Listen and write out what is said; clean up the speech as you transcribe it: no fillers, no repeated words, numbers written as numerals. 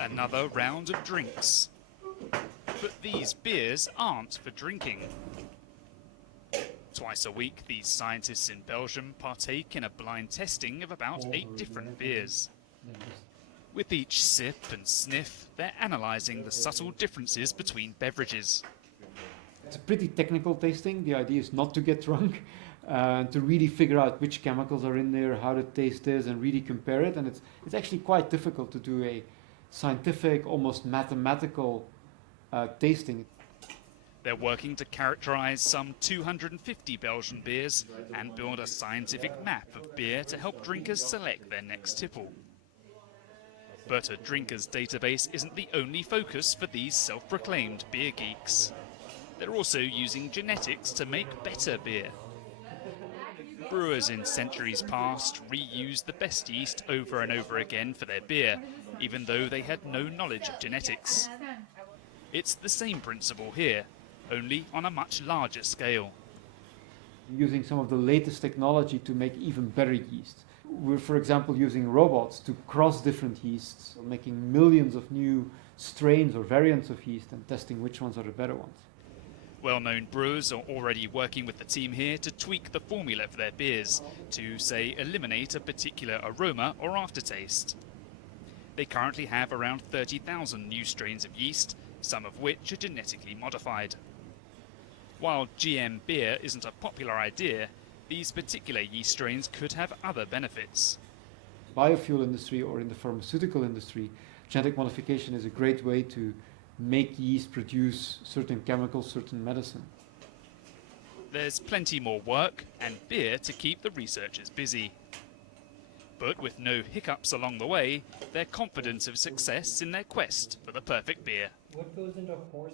Another round of drinks. But these beers aren't for drinking. Twice a week, these scientists in Belgium partake in a blind testing of about 8 different beers. With each sip and sniff, they're analysing the subtle differences between beverages. It's a pretty technical tasting. The idea is not to get drunk, to really figure out which chemicals are in there, how the taste is, and really compare it. And it's actually quite difficult to do a scientific, almost mathematical tasting. They're working to characterise some 250 Belgian beers and build a scientific map of beer to help drinkers select their next tipple. But a drinkers database isn't the only focus for these self-proclaimed beer geeks. They're also using genetics to make better beer. Brewers in centuries past reused the best yeast over and over again for their beer, even though they had no knowledge of genetics. It's the same principle here, only on a much larger scale. Using some of the latest technology to make even better yeast. We're, for example, using robots to cross different yeasts, making millions of new strains or variants of yeast and testing which ones are the better ones. Well-known brewers are already working with the team here to tweak the formula for their beers to, say, eliminate a particular aroma or aftertaste. They currently have around 30,000 new strains of yeast, some of which are genetically modified. While GM beer isn't a popular idea, these particular yeast strains could have other benefits. Biofuel industry or in the pharmaceutical industry, genetic modification is a great way to make yeast produce certain chemicals, certain medicine. There's plenty more work and beer to keep the researchers busy. But with no hiccups along the way, they're confident of success in their quest for the perfect beer. What goes into horse